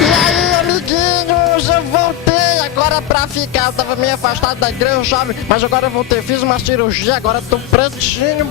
E aí, amiguinhos, eu voltei agora pra ficar. Eu tava meio afastado da igreja, sabe? Mas agora eu voltei, fiz uma cirurgia, agora tô pretinho,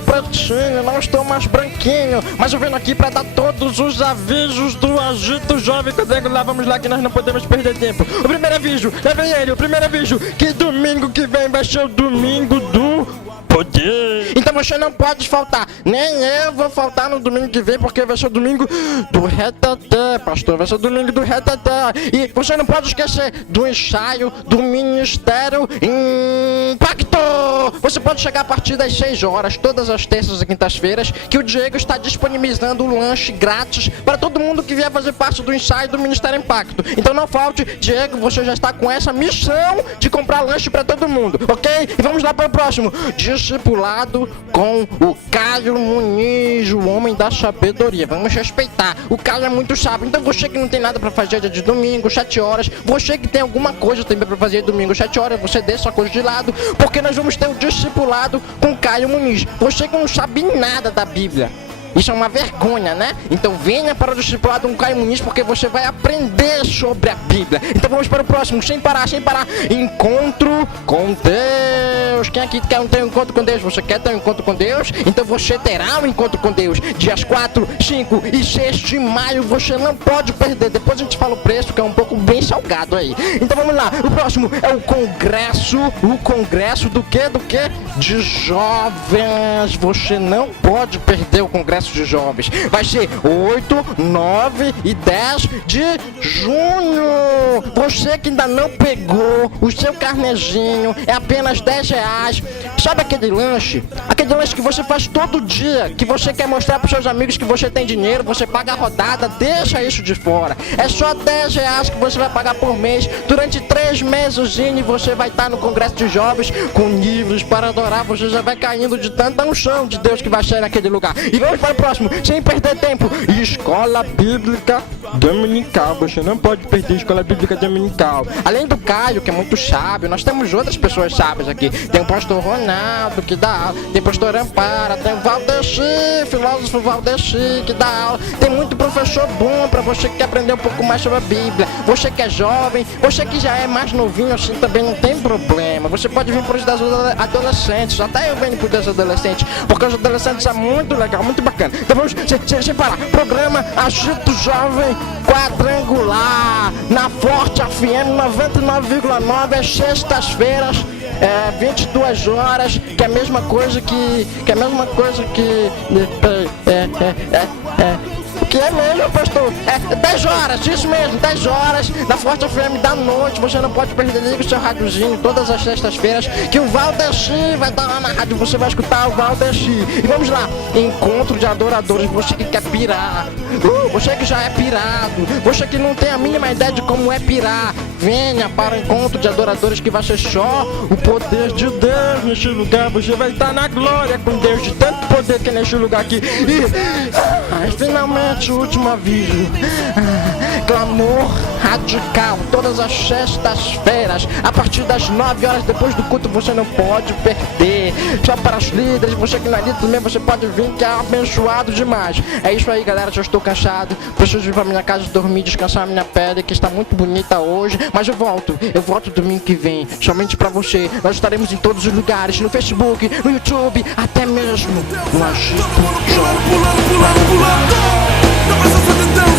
não estou mais branquinho. Mas eu venho aqui pra dar todos os avisos do Agito Jovem. Lá, vamos lá que nós não podemos perder tempo. O primeiro aviso, lá vem ele, o primeiro aviso, que domingo que vem vai ser o domingo do poder. Então você não pode faltar, nem eu vou faltar no domingo que vem, porque vai ser o domingo do reteté, pastor, vai ser o domingo do reteté. E você não pode esquecer do ensaio do Ministério Impacto. Você pode chegar a partir das 6 horas, todas as terças e quintas-feiras, que o Diego está disponibilizando um lanche grátis para todo mundo que vier fazer parte do ensaio do Ministério Impacto. Então não falte, Diego, você já está com essa missão de comprar lanche para todo mundo, ok? E vamos lá para o próximo. Discipulado com o Caio Muniz, o homem da sabedoria. Vamos respeitar. O Caio é muito sábio. Então você que não tem nada pra fazer dia de domingo, 7 horas. Você que tem alguma coisa também pra fazer domingo, 7 horas. Você deixa essa coisa de lado, porque nós vamos ter o discipulado com o Caio Muniz. Você que não sabe nada da Bíblia. Isso é uma vergonha, né? Então venha para o discipulado com o Caio Muniz, porque você vai aprender sobre a Bíblia. Então vamos para o próximo, sem parar. Encontro com Deus. Quem aqui quer ter um encontro com Deus? Você quer ter um encontro com Deus? Então você terá um encontro com Deus. Dias 4, 5 e 6 de maio. Você não pode perder. Depois a gente fala o preço, que é um pouco bem salgado aí. Então vamos lá. O próximo é o congresso. O congresso do quê? De jovens. Você não pode perder o congresso de jovens. Vai ser 8, 9 e 10 de junho. Você que ainda não pegou o seu carnezinho, é apenas R$10. Sabe aquele lanche? Aquele lanche que você faz todo dia, que você quer mostrar para seus amigos que você tem dinheiro, você paga a rodada, deixa isso de fora. É só R$10 que você vai pagar por mês. Durante 3 meses e você vai estar no congresso de jovens com livros para adorar. Você já vai caindo de tanta unção de Deus que vai sair naquele lugar. E vamos para o próximo, sem perder tempo. Escola Bíblica Dominical. Você não pode perder a Escola Bíblica Dominical. Além do Caio, que é muito sábio, nós temos outras pessoas sábias aqui. Tem o pastor Ronaldo, que dá aula. Tem o pastor Ampara. Tem o Valdeci, filósofo Valdeci, que dá aula. Tem muito professor bom para você que quer aprender um pouco mais sobre a Bíblia. Você que é jovem, você que já é mais novinho assim, também não tem problema. Você pode vir para os adolescentes. Até eu venho para os adolescentes, porque os adolescentes é muito legal, muito bacana. Então vamos, sem parar. Programa Agito Jovem Quadrangular na Forte FM 99,9 às sextas-feiras, 22 horas, que é a mesma coisa que que é mesmo, pastor? 10 horas, isso mesmo, 10 horas, na Forte FM da noite. Você não pode perder, liga o seu rádiozinho todas as sextas-feiras, que o Valdeci vai estar lá na rádio, você vai escutar o Valdeci. E vamos lá, encontro de adoradores, você que quer pirar, você que já é pirado, você que não tem a mínima ideia de como é pirar, venha para o encontro de adoradores, que vai ser só o poder de Deus neste lugar. Você vai estar na glória com Deus, de tanto poder que é neste lugar aqui. E finalmente o último aviso. Clamor radical, todas as sextas-feiras, a partir das 9 horas depois do culto. Você não pode perder. Só para os líderes, você que não é líder também, você pode vir, que é abençoado demais. É isso aí, galera, já estou cansado. Preciso ir para minha casa dormir, descansar a minha pele, que está muito bonita hoje. Mas eu volto domingo que vem, somente para você. Nós estaremos em todos os lugares, no Facebook, no YouTube, até mesmo no Agito Jovem. Na presença de Deus.